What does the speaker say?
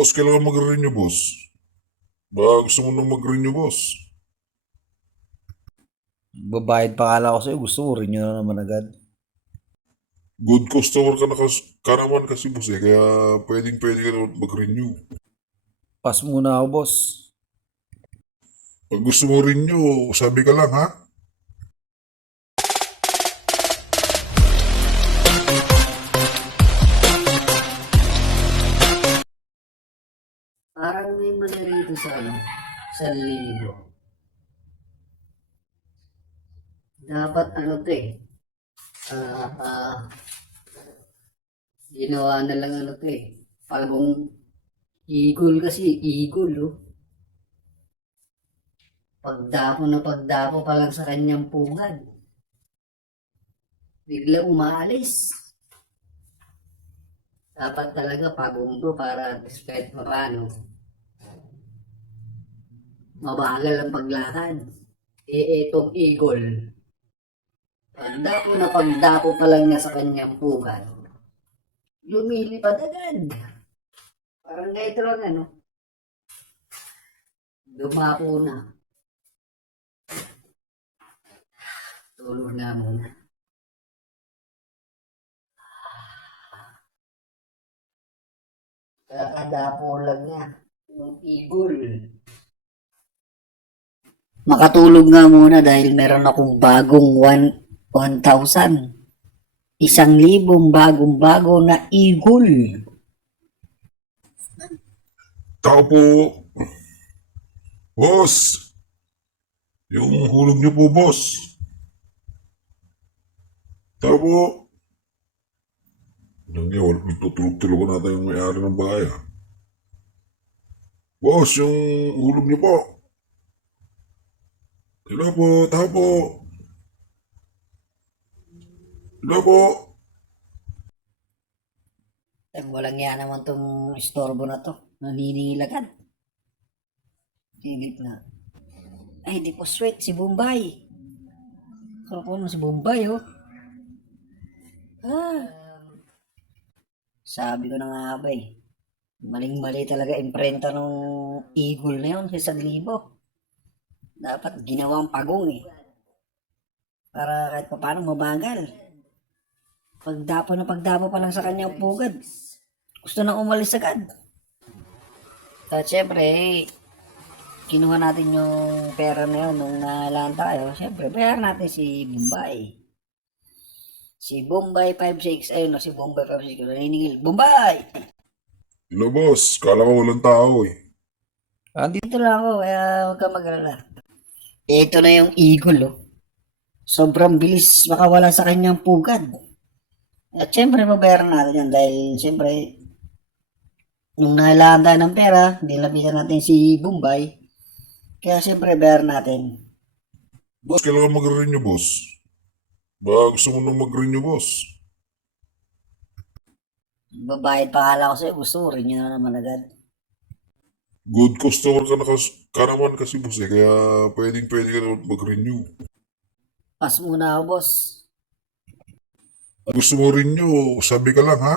Boss, kailangan mag-renew, boss. Baka gusto mo nang mag-renew, boss. Babayad pa kala ko sa'yo. Gusto mo yun na naman agad. Good customer ka na kas- ka naman kasi, boss, eh. Kaya pwedeng pwede ka naman mag-renew. Pass muna ako, boss. Pag gusto mo renew, sabi ka lang, ha? Parang may mali rito sa ano, sa libo. Dapat ano to eh, ah, ah, ginawa na lang ano to eh, pagong igol kasi, igol oh. Pagdapo na pagdapo pa lang sa kanyang pungad. Bigla umaalis. Dapat talaga pagong to para kahit paano mabagal ang paglakad. Eh, etong eagle. Pagdapo na pagdapo pa lang niya sa kanyang pugad. Lumilipad agad. Parang ganito lang ano. Dumapo na. Tulog na muna. Kakadapo lang niya. Yung eagle. Makatulog nga muna dahil meron akong bagong one- 1,000. Isang libong bagong-bago na eagle. Tao po. Boss! Yung hulog niyo po, boss. Tao po. Ano niya, wala nagtutulog-tulog natin yung may-ari ng bahay, ah. Boss, yung hulog niyo po. Hello po, tao po. Hello po. Eh, walang yan naman tong istorbo na to. Naniningil agad. Silip na. Ay, di po sweet. Si Bombay. Sarap po si Bombay, oh. Ah. Sabi ko na nga ba eh. Maling-mali talaga imprenta nung eagle na yun sa libo. Dapat ginawang pagong eh. Para kahit pa paano mabagal. Pagdapo na pagdapo pa lang sa kanyang pugad. Gusto nang umalis agad. At syempre, eh, kinuha natin yung pera na yun nung nalaan tayo. Syempre, bayaran natin si Bombay. Si Bombay 56, ayun na si Bombay 56, naniningil. Bombay! Hello, boss. Kala ko walang tao, eh. Andi, Dito lang ako, kaya huwag ka mag-alala. Ito na yung eagle, oh. Sobrang bilis makawala sa kanyang pugad. At syempre, babayaran natin yan dahil syempre, nung nahalaan tayo ng pera, nilapitan natin si Bombay. Kaya syempre, bayaran natin. Boss, kailangan mag-renew, boss. Baka gusto mo nang mag-renew, boss. Babayad pa kala ko sa'yo, gusto mo yun na naman agad. Good customer ka, na kas- ka naman kasi, boss, eh. Kaya pwedeng pwede ka naman mag-renew. Pas muna ako, boss. Gusto mo renew, sabi ka lang, ha?